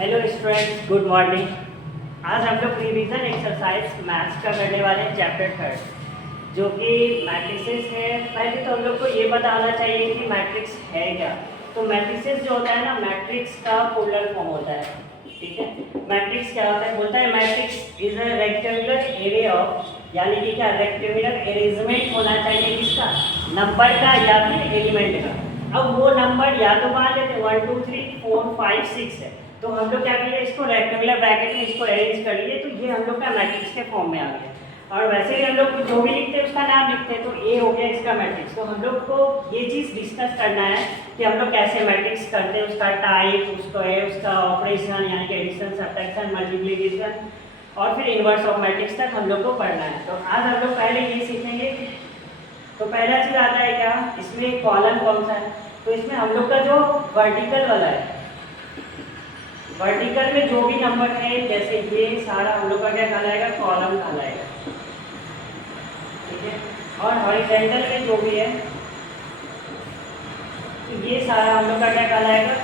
Hello students, good morning. आज हम लोग रिवीजन एक्सरसाइज मैथ्स का करने वाले हैं चैप्टर 3 जो कि मैट्रिसेस है। पहले तो हम लोग को ये बताना चाहिए कि मैट्रिक्स है क्या। तो मैट्रिसेस जो होता है ना, मैट्रिक्स का पोलर फॉर्म होता है। ठीक है, मैट्रिक्स क्या होता है? बोलता है matrix is a rectangular array of, यानी कि क्या, रेक्टेंगुलर अरेंजमेंट होना चाहिए किसका, नंबर का या फिर एलिमेंट का। अब वो नंबर या तो मान लेते 1 2 3 4 5 6 है, तो हम लोग क्या करेंगे, इसको रेक्टेंगुलर ब्रैकेट में इसको अरेंज कर लिए, तो ये हम लोग का मैट्रिक्स के फॉर्म में आ गया। और वैसे भी हम लोग जो भी लिखते हैं उसका नाम लिखते हैं, तो ए हो गया इसका मैट्रिक्स। तो हम लोग को ये चीज़ डिस्कस करना है कि हम लोग कैसे मैट्रिक्स करते हैं, उसका टाइप, उसका ऑपरेशन यानी कि एडिशन, सब्ट्रैक्शन, मल्टीप्लिकेशन और फिर इनवर्स ऑफ मैट्रिक्स तक हम लोग को पढ़ना है। तो आज हम लोग पहले ये सीखेंगे। तो पहला चीज़ आता है क्या, इसमें कॉलम कौन सा है? तो इसमें हम लोग का जो वर्टिकल वाला है, वर्टिकल में जो भी नंबर है, जैसे ये सारा हम लोग का क्या कहलाएगा, कॉलम कहलाएगा। ठीक है, और हॉरिजॉन्टल में जो भी है, तो ये सारा हम लोग का क्या कहलाएगा,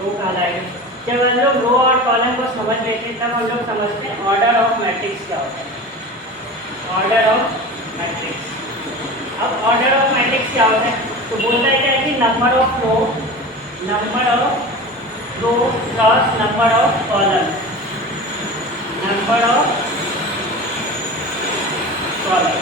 रो कहलाएगा। जब हम लोग रो और कॉलम को समझ लेते हैं, तब हम लोग समझते हैं ऑर्डर ऑफ मैट्रिक्स क्या होता है। ऑर्डर ऑफ मैट्रिक्स, अब ऑर्डर ऑफ मैट्रिक्स क्या होता है? तो बोलता है क्या है कि number of row cross number of column, number of column,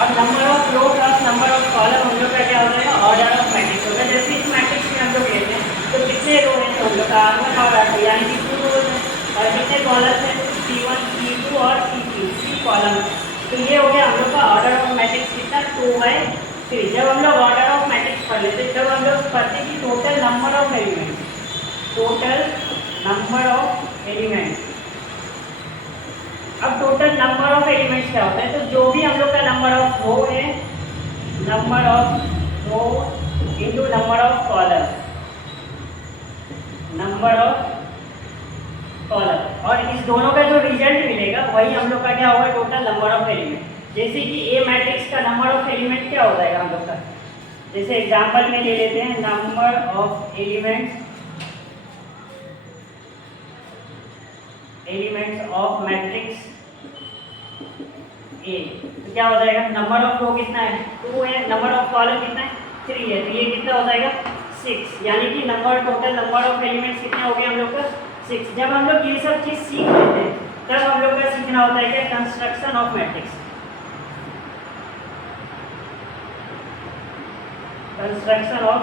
और number of row cross number of column हम लोग का क्या होता है, ऑर्डर ऑफ मैट्रिक्स होता है। जैसे इस मैट्रिक्स में हम लोग लेते हैं तो कितने रो हैं, तो हम लोग का R1 और R2 यानी कि 2 रोज हैं, और कितने कॉलम हैं, C1 C2 और C3 3 कॉलम। तो ये हो गया हम लोग का ऑर्डर ऑफ मैट्रिक्स कितना, 2/3। जब हम लोग ऑर्डर ऑफ मैट्रिक्स पढ़ लेते हैं, जब हम लोग पढ़ते हैं कि total number of elements, total number of elements. अब टोटल नंबर ऑफ एलिमेंट्स क्या होता है? तो जो भी हम लोग का नंबर ऑफ रो है, number of row into number of column, number of column, और इस दोनों का जो रिजल्ट मिलेगा वही हम लोग का क्या होगा, टोटल नंबर ऑफ एलिमेंट। जैसे कि ए मैट्रिक्स का नंबर ऑफ एलिमेंट क्या हो जाएगा हम लोग का, जैसे एग्जांपल में ले लेते हैं, number of elements of matrix A, तो क्या हो जाएगा, नंबर ऑफ रो कितना है, 2 है, नंबर ऑफ कॉलम कितना है, 3 है, तो ये कितना हो जाएगा, 6। यानी कि टोटल नंबर ऑफ एलिमेंट्स कितने हो गए हम लोग का, 6। जब हम लोग ये सब चीज़ सीख लेते हैं, तब हम लोग का सीखना होता है क्या, construction of matrix. Construction of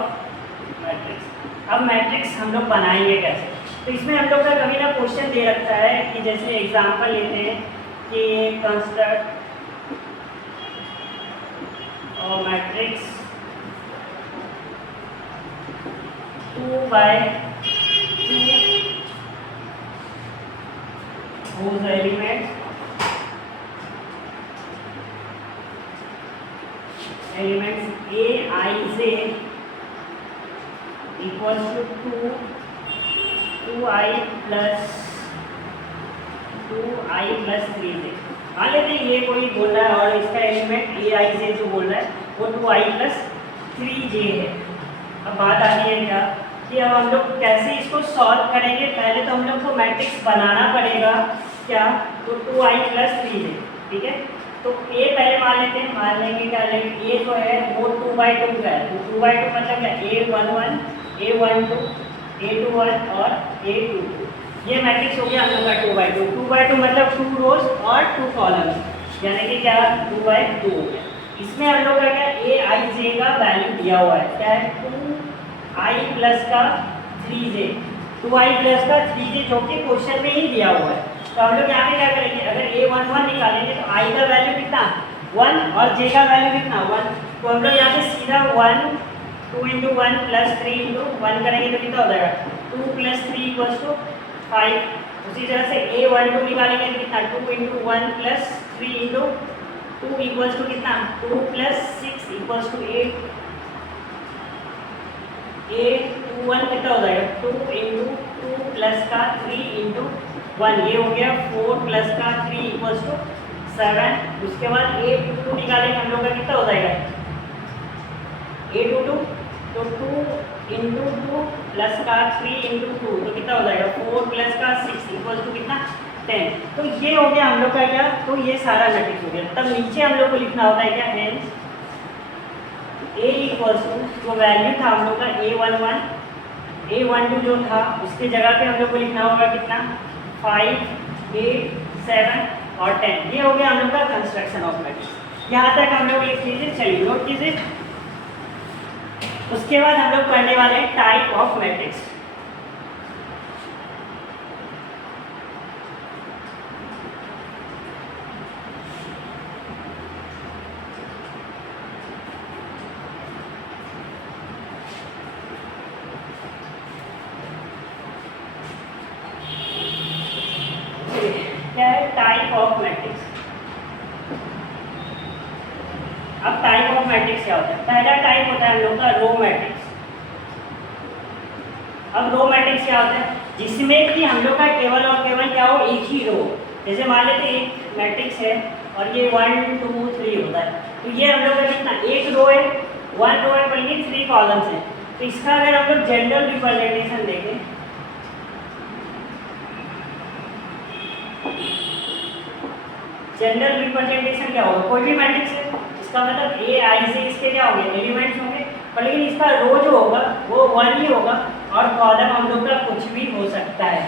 matrix. अब मैट्रिक्स हम लोग बनाएंगे कैसे? तो इसमें हम लोग का कभी ना क्वेश्चन दे रखता है कि जैसे एग्जांपल लेते हैं कि कंस्ट्रक्ट और matrix 2/2 whose elements A I J equals to 2I plus 3J। मान लेते हैं ये कोई बोल रहा है और इसका एलिमेंट AIJ जो बोल रहा है वो 2I plus 3J है। अब बात आती है क्या कि अब हम लोग कैसे इसको सॉल्व करेंगे। पहले तो हम लोग को मैट्रिक्स बनाना पड़ेगा क्या, तो 2I plus 3J। ठीक है, तो A पहले मान लेते हैं, मान लेंगे क्या लेंगे, A जो है वो 2/2 का है, तो 2/2 मतलब क्या, A11 A12 A21 और A22। ये मैट्रिक्स हो गया हम लोग का 2/2। 2/2 मतलब 2 रोज और 2 कॉलम्स, यानी कि क्या 2/2 हो गया। इसमें हम लोग का क्या, AIJ का वैल्यू दिया हुआ है, क्या है, 2I प्लस का 3J, 2I प्लस का 3J जो कि क्वेश्चन में ही दिया हुआ है। तो हम लोग यहाँ पे क्या करेंगे, अगर A11 निकालेंगे तो I का वैल्यू कितना 1 और J का वैल्यू कितना 1, तो हम लोग यहाँ पे सीधा 1 2 × 1 प्लस 3 × 1 करेंगे तो कितना हो जाएगा, 2 + 3 = 5। उसी तरह से A12 निकालेंगे तो कितना, 2 × 1 प्लस 3 × 2 इक्वल्स टू कितना, 2 + 6 इक्वल्स टू 8। A21 कितना हो जाएगा, 2 × 2 प्लस का 3 × 1, ये हो गया 4 प्लस का 3 इक्वल्स टू 7। उसके बाद A22 निकालेंगे हम लोग का कितना हो जाएगा, A22 तो 2 × 2 प्लस का 3 × 2 तो कितना हो जाएगा 4 प्लस का 10। तो ये हो गया हम लोग का क्या, तो ये सारा मैट्रिक्स हो गया। तब नीचे हम लोग को लिखना होता है क्या, हेंस A इक्वल्स टू जो वैल्यू था हम लोग का A11 A12 जो था उसके जगह पे हम लोग को लिखना होगा कितना 5 8 7 और 10। ये हो गया हम लोग का कंस्ट्रक्शन ऑफ मैट्रिक्स। यहाँ तक हम लोग लिख लीजिए, चलिए नोट कीजिए। उसके बाद हम लोग पढ़ने वाले हैं टाइप ऑफ मैट्रिक्स। क्या है टाइप ऑफ मैट्रिक्स। अब टाइप ऑफ मैट्रिक्स क्या होता है, पहला टाइप होता है हम लोग का रो मैट्रिक्स। अब रो मैट्रिक्स क्या होता है, जिसमें कि हम लोग का केवल और केवल क्या हो, एक ही रो। जैसे मान लेते एक मैट्रिक्स है और ये 1 2 3 होता है, तो ये हम लोग का कितना, एक रो है, 1 रो है, बल्कि 3 कॉलम्स हैं। तो इसका अगर हम लोग जनरल रिप्रेजेंटेशन देखें, जनरल रिप्रेजेंटेशन क्या होगा, कोई भी मैट्रिक्स है इसका मतलब ए आई से इसके क्या होंगे, एलिमेंट्स होंगे, पर लेकिन इसका रो जो होगा वो 1 ही होगा और कॉलम हम लोग का कुछ भी हो सकता है।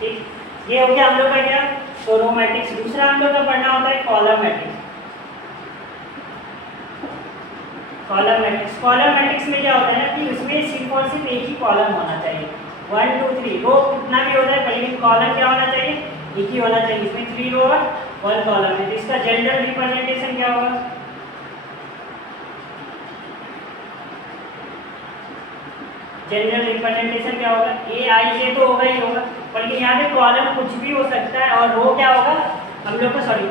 ठीक, ये हो गया हम लोग का क्या, तो रो मैट्रिक्स। दूसरा हम लोग का पढ़ना होता है column matrix. Column matrix, column matrix में क्या होता है ना कि उसमें सिर्फ और सिर्फ एक ही कॉलम होना चाहिए। 1 2 3 रो कितना भी होता है, पर लेकिन कॉलम क्या होना चाहिए, एक ही होना चाहिए। इसमें 3 रो और 1 कॉलम है, तो इसका जनरल रिप्रेजेंटेशन क्या होगा, जनरल रिप्रेजेंटेशन क्या होगा, ए आई जे तो होगा ही होगा, बल्कि यहाँ पे कॉलम कुछ भी हो सकता है और रो क्या होगा हम लोग का, सॉरी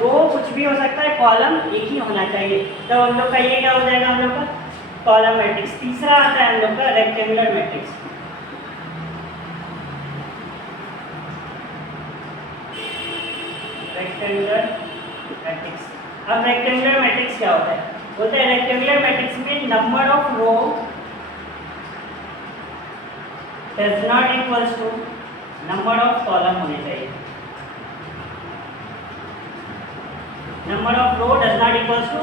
रो कुछ भी हो सकता है, कॉलम एक ही होना चाहिए। तो हम लोग का ये क्या हो जाएगा हम लोग का कॉलम मैट्रिक्स। तीसरा आता है हम लोग का रेक्टेंगुलर मैट्रिक्स। रेक्टेंगुलर मैट्रिक्स, अब रेक्टेंगुलर मैट्रिक्स क्या होता है, बोलते हैं रेक्टेंगुलर मैट्रिक्स में number of row does not equals to number of column होने चाहिए। Number of row does not equals to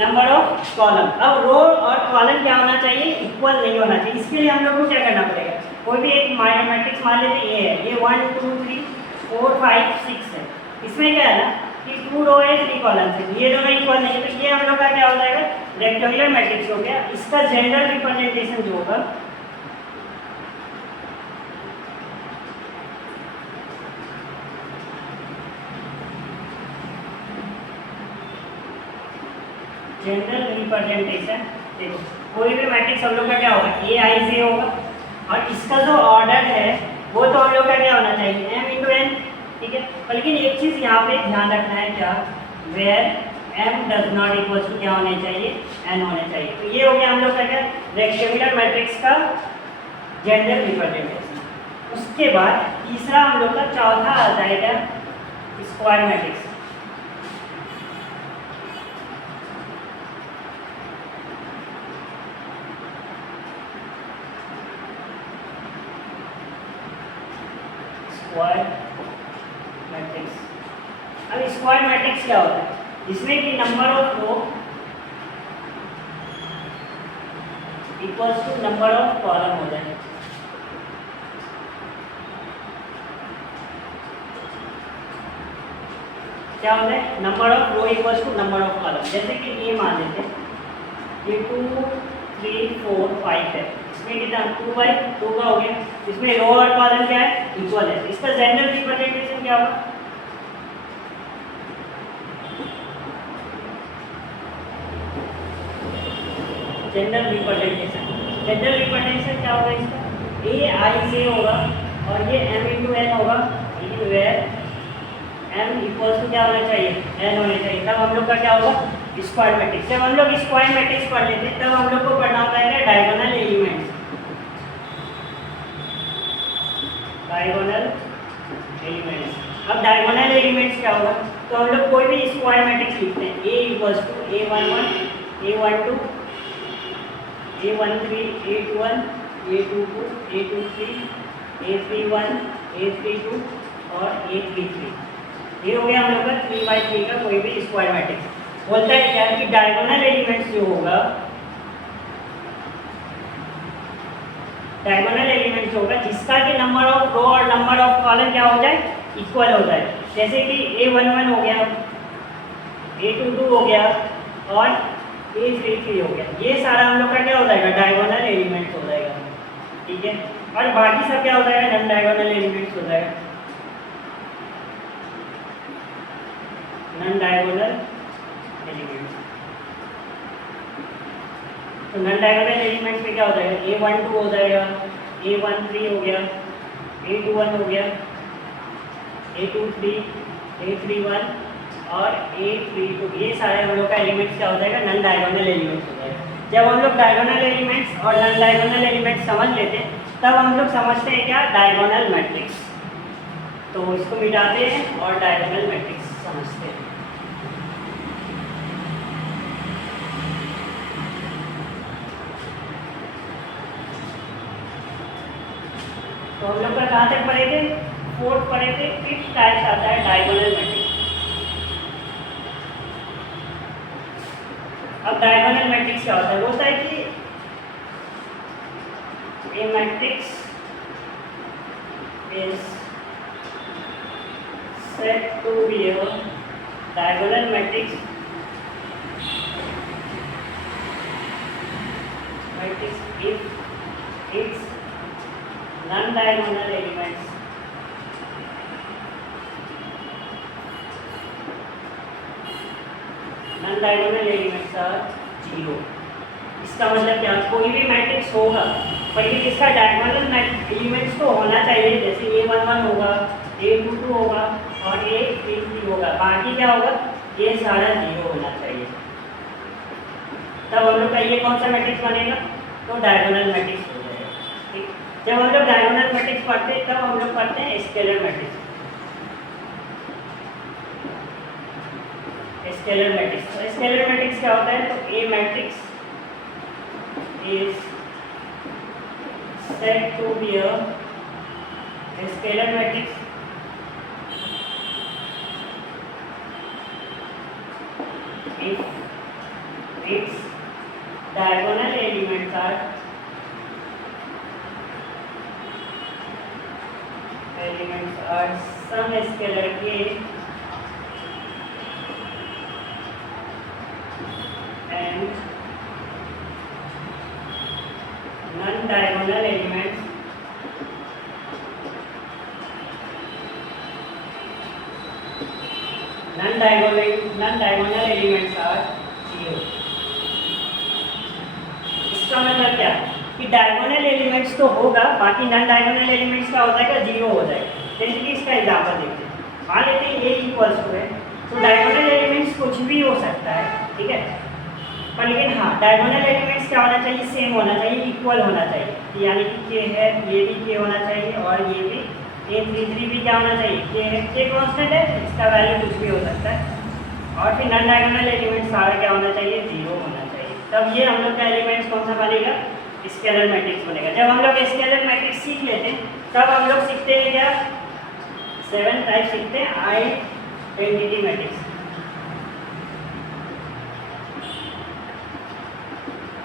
number of column. अब रो और कॉलम क्या होना चाहिए, इक्वल नहीं होना चाहिए। इसके लिए हम लोग को क्या करना पड़ेगा, कोई भी एक मैट्रिक्स मान लेते ये है, ये 1 2 3 4 5 6 है, इसमें क्या है ना कि 2 रो है 3 कॉलम है, ये दोनों इक्वल नहीं है, तो ये हम लोग का क्या हो जाएगा रेक्टेंगुलर मैट्रिक्स हो गया। इसका जनरल रिप्रेजेंटेशन जो होगा जनरल रिप्रेजेंटेशन, देखो कोई भी मैट्रिक्स हम लोग का क्या होगा, ए आई से होगा और इसका जो ऑर्डर है वो तो हम लोग का क्या होना चाहिए, m इंटू एन। ठीक है, लेकिन एक चीज़ यहाँ पे ध्यान रखना है क्या, where m does not equal to क्या होने चाहिए, n होने चाहिए। तो ये हो गया हम लोग का क्या रेक्टेंगुलर मैट्रिक्स का जनरल रिप्रेजेंटेशन। उसके बाद तीसरा हम लोग का चौथा आता है क्या, स्क्वायर मैट्रिक्स। स्क्वायर मैट्रिक्स, अब स्क्वायर मैट्रिक्स क्या होता है, जिसमें कि number of row equals to number of column हो जाए। क्या होता है, number of row equals to number of column. जैसे कि ये मान लेते हैं ये 2 3 4 5 है, इसमें कितना 2 बाई 2 का हो गया, इसमें रो और कॉलम क्या है, इक्वल है। इसका जनरल रिप्रेजेंटेशन क्या होगा, जनरल रिप्रेजेंटेशन, जनरल रिप्रेजेंटेशन क्या होगा इसका, ए आई से होगा और ये m इंटू एन होगा, लेकिन वेयर m इक्वल्स टू क्या होना चाहिए, n होने चाहिए। तब हम लोग का क्या होगा स्क्वायर मैट्रिक्स। जब हम लोग स्क्वायर मैट्रिक्स पढ़ लेते हैं तब हम लोग को पढ़ना होता है डायगोनल एलिमेंट्स। डायगोनल एलिमेंट्स, अब डायगोनल एलिमेंट्स क्या होगा, तो हम लोग कोई भी स्क्वायर मैट्रिक्स लिखते हैं, a equals to a11 a12 a13 a21 a22 a23 a31 a32 और A 3 3। ये हो गया हम लोग का 3x3 का कोई भी स्क्वायर मैट्रिक्स। बोलता है क्या कि डायगोनल एलिमेंट्स जो होगा, डायगोनल एलिमेंट्स होगा जिसका कि नंबर ऑफ रो और नंबर ऑफ कॉलम क्या हो जाए, इक्वल हो जाए। जैसे कि A11 हो गया, A22 हो गया और A33 हो गया। ये सारा हम लोग का क्या हो जाएगा, डायगोनल एलिमेंट्स हो जाएगा, ठीक है। और बाकी सब क्या हो जाएगा, नॉन डायगोनल एलिमेंट्स हो जाएगा, नॉन डायगोनल एलिमेंट्स। तो नॉन डायगोनल एलिमेंट्स में क्या हो जाएगा, A12 हो जाएगा, A13 हो गया, A21 हो गया, A23, A31 और A32। ये सारे हम लोग का एलिमेंट्स क्या हो जाएगा, नॉन डायगोनल एलिमेंट्स हो जाएगा। जब हम लोग डायगोनल एलिमेंट्स और नॉन डायगोनल एलिमेंट्स समझ लेते हैं तब हम लोग समझते हैं क्या, डायगोनल मैट्रिक्स। तो इसको मिटाते हैं और डायगोनल मैट्रिक्स समझते हैं। तो हम लोग का कहाँ तक पढ़े थे, 4th पढ़े थे। 5th टाइप्स आता है डायगोनल मैट्रिक्स। अब डायगोनल मैट्रिक्स क्या होता है, बोलता है कि a matrix is said to be a diagonal matrix if its non-diagonal elements are 0। इसका मतलब क्या, कोई भी मैट्रिक्स होगा पहले इसका डायगोनल एलिमेंट्स तो होना चाहिए, जैसे A11 होगा, A22 होगा और A33 होगा। बाकी क्या होगा, ये सारा 0 होना चाहिए। तब हम लोग का ये कौन सा मैट्रिक्स बनेगा, तो डायगोनल मैट्रिक्स हो जाएगा, ठीक। जब हम लोग डायगोनल मैट्रिक्स पढ़ते हैं तब हम लोग पढ़ते हैं स्केलर मैट्रिक्स। स्केलर मैट्रिक्स, तो स्केलर मैट्रिक्स क्या होता है, तो a matrix is said to be a scalar matrix if its diagonal elements are some scalar k and non-diagonal elements are 0। इसका मतलब क्या कि डायगोनल एलिमेंट्स तो होगा, बाकी नॉन डायगोनल एलिमेंट्स का हो जाएगा, 0 हो जाएगा। जैसे कि इसका एग्जाम्पल देखते हैं, मान लेते हैं A इक्वल्स टू है, तो डायगोनल एलिमेंट्स कुछ भी हो सकता है, ठीक है। पर लेकिन हाँ, डायगोनल एलिमेंट्स क्या होना चाहिए, सेम होना चाहिए, इक्वल होना चाहिए। यानी कि के है, ये भी के होना चाहिए और ये भी A33 भी क्या होना चाहिए, के है। के कांस्टेंट है, इसका वैल्यू कुछ भी हो सकता है। और फिर नॉन डायगोनल एलिमेंट्स सारा क्या होना चाहिए, 0 होना चाहिए। तब ये हम लोग का एलिमेंट्स कौन सा बनेगा, स्केलर मैट्रिक्स बनेगा। जब हम लोग स्केलर मैट्रिक्स सीख लेते हैं तब हम लोग सीखते हैं क्या, 7 टाइप सीखते हैं आइडेंटिटी मैट्रिक्स।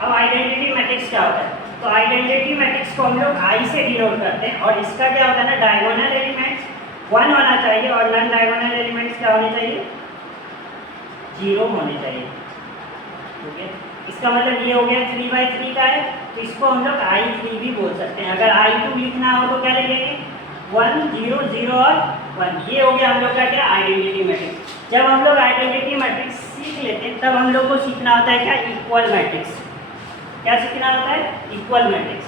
अब आइडेंटिटी मैट्रिक्स क्या होता है, तो आइडेंटिटी मैट्रिक्स को हम लोग आई से डिनोट करते हैं और इसका क्या होता है ना, डायगोनल एलिमेंट्स 1 होना चाहिए और नॉन डायगोनल एलिमेंट्स क्या होने चाहिए, 0 होने चाहिए, ठीक है। इसका मतलब ये हो गया 3/3 का है, तो इसको हम लोग I3 भी बोल सकते हैं। अगर I2 लिखना हो तो क्या लिखेंगे, 1 0 0 और 1। ये हो गया हम लोग का क्या, आइडेंटिटी मैट्रिक्स। जब हम लोग आइडेंटिटी मैट्रिक्स सीख लेते हैं तब हम लोग को सीखना होता है क्या, इक्वल मैट्रिक्स। क्या सीखना होता है, equal matrix.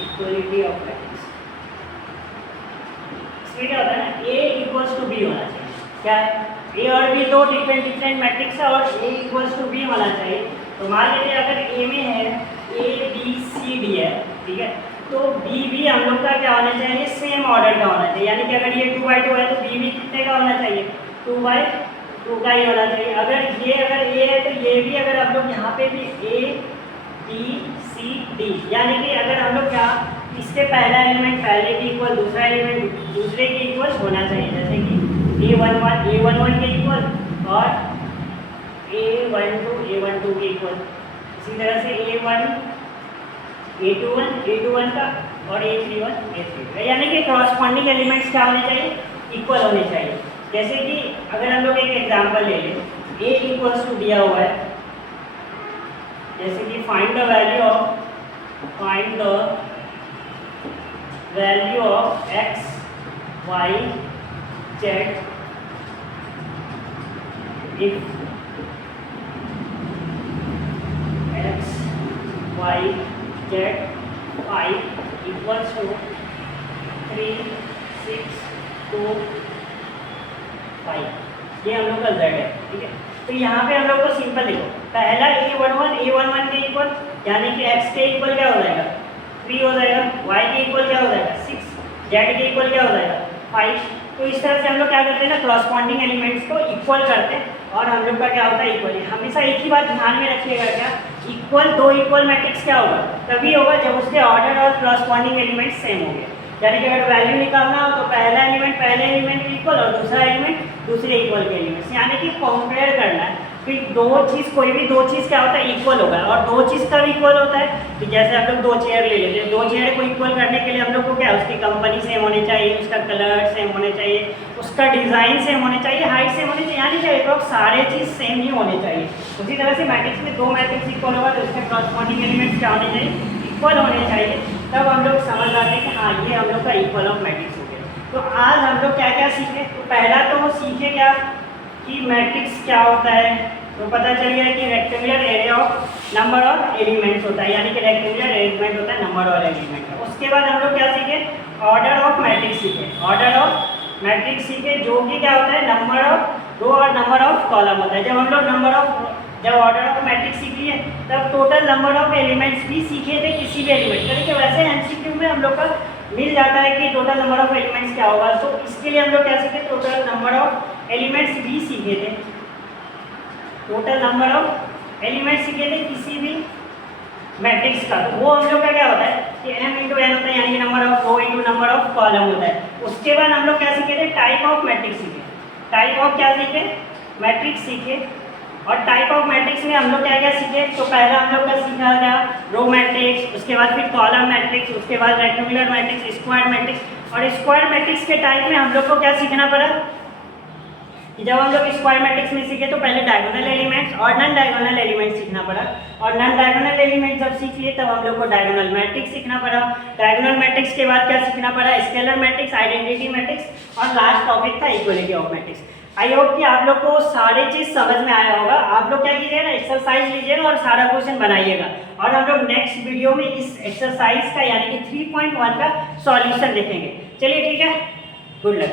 Equality of matrix. इसमें क्या होता है ना, A इक्वल्स टू B होना चाहिए। क्या है, A और B दो डिफरेंट मैट्रिक्स है और A इक्वल्स टू B होना चाहिए। तो मान लीजिए अगर A में है A B C D है, ठीक है, तो B भी हम लोग का क्या होना चाहिए, सेम ऑर्डर का होना चाहिए। यानी कि अगर ये 2/2 है तो B भी कितने का होना चाहिए, 2/2 का ही होना चाहिए। अगर ए है तो ये भी, अगर हम लोग यहाँ पे भी ए बी सी डी, यानी कि अगर हम लोग क्या इसके पहला एलिमेंट पहले के इक्वल, दूसरा एलिमेंट दूसरे के इक्वल होना चाहिए, जैसे कि A11 के इक्वल और A12 के इक्वल। इसी तरह से A21 का और A31 का, यानी कि कॉरस्पॉन्डिंग एलिमेंट्स क्या होने चाहिए, इक्वल होने चाहिए। जैसे कि अगर हम लोग एक एग्जांपल ले लें, A इक्वल्स टू दिया हुआ है, जैसे कि find the value of x y z if x y z 5 equals to 3 6 2 5, ये हम लोग का z है, ठीक है। तो यहाँ पे हम लोग को सिंपल लिखो, पहला A11 के इक्वल, यानी कि x के इक्वल क्या हो जाएगा 3 हो जाएगा, y के इक्वल क्या हो जाएगा 6, z के इक्वल क्या हो जाएगा 5। तो इस तरह से हम लोग क्या करते हैं ना, कॉरस्पॉन्डिंग एलिमेंट्स को इक्वल करते हैं, और हम लोग का क्या होता है इक्वल। हमेशा एक ही बात ध्यान में रखिएगा, क्या इक्वल, दो इक्वल मैट्रिक्स क्या होगा, तभी होगा जब उसके ऑर्डर और कॉरस्पॉन्डिंग एलिमेंट्स सेम हो गए। यानी कि अगर वैल्यू निकालना हो तो पहला एलिमेंट पहले एलिमेंट के इक्वल और दूसरा एलिमेंट दूसरे इक्वल के एलिमेंट्स, यानी कि कंपेयर करना है। फिर कोई भी दो चीज़ क्या होता है इक्वल होगा, और दो चीज़ कब इक्वल होता है कि जैसे हम लोग दो चेयर ले लेते हैं, दो चेयर को इक्वल करने के लिए हम लोग को क्या, उसकी कंपनी सेम होनी चाहिए, उसका कलर सेम होने चाहिए, उसका डिज़ाइन सेम होने चाहिए, हाइट सेम होनी चाहिए, यानी कि तो सारे चीज़ सेम ही होने चाहिए। उसी तरह से मैट्रिक्स में दो मैट्रिक्स इक्वल होगा तो उसके कॉरस्पॉन्डिंग एलिमेंट्स क्या होने चाहिए, इक्वल होने चाहिए। तब हम लोग समझ आते हैं कि हाँ ये हम लोग का इक्वल ऑफ मैट्रिक्स हो गया। तो आज हम लोग क्या क्या सीखे, तो पहला तो वो सीखे क्या कि मैट्रिक्स क्या होता है, तो पता चल गया कि rectangular array of number of elements होता है, यानी कि रेक्टेंगुलर अरेंजमेंट होता है नंबर और एलिमेंट का। उसके बाद हम लोग क्या सीखे, ऑर्डर ऑफ मैट्रिक्स सीखे, ऑर्डर ऑफ मैट्रिक्स सीखे, जो कि क्या होता है नंबर ऑफ रो और नंबर ऑफ कॉलम होता है। जब ऑर्डर ऑफ मैट्रिक्स सीखी है तब टोटल नंबर ऑफ एलिमेंट्स भी सीखे थे किसी भी एलिमेंट का। देखिए वैसे एमसीक्यू में हम लोग का मिल जाता है कि टोटल नंबर ऑफ एलिमेंट्स क्या होगा, तो इसके लिए हम लोग क्या सीखे, टोटल नंबर ऑफ एलिमेंट्स भी सीखे थे, टोटल नंबर ऑफ एलिमेंट्स सीखे थे किसी भी मैट्रिक्स का। तो वो हम लोग का क्या होता है कि m इंटू n होता है, यानी कि number of row into number of column होता है। उसके बाद हम लोग क्या सीखे थे, टाइप ऑफ मैट्रिक्स सीखे, टाइप ऑफ क्या सीखे, मैट्रिक्स सीखे। और टाइप ऑफ मैट्रिक्स में हम लोग क्या क्या सीखे, तो पहला हम लोग का सीखा क्या, रो मैट्रिक्स, उसके बाद फिर कॉलम मैट्रिक्स, उसके बाद रेक्टेंगुलर मैट्रिक्स, स्क्वायर मैट्रिक्स। और स्क्वायर मैट्रिक्स के टाइप में हम लोग को क्या सीखना पड़ा कि जब हम लोग स्क्वायर मैट्रिक्स में सीखे तो पहले डायगोनल एलिमेंट्स और नॉन डायगोनल एलिमेंट्स सीखना पड़ा, और नॉन डायगोनल एलिमेंट्स जब सीख लिए तब हम लोग को डायगोनल मैट्रिक्स सीखना पड़ा। डायगोनल मैट्रिक्स के बाद क्या सीखना पड़ा, स्केलर मैट्रिक्स, आइडेंटिटी मैट्रिक्स, और लास्ट टॉपिक था equality of matrix. I hope कि आप लोग को सारी चीज़ समझ में आया होगा। आप लोग क्या कीजिएगा ना, एक्सरसाइज लीजिएगा और सारा क्वेश्चन बनाइएगा, और हम लोग नेक्स्ट वीडियो में इस एक्सरसाइज का यानी कि 3.1 का सॉल्यूशन देखेंगे। चलिए ठीक है, गुड लक।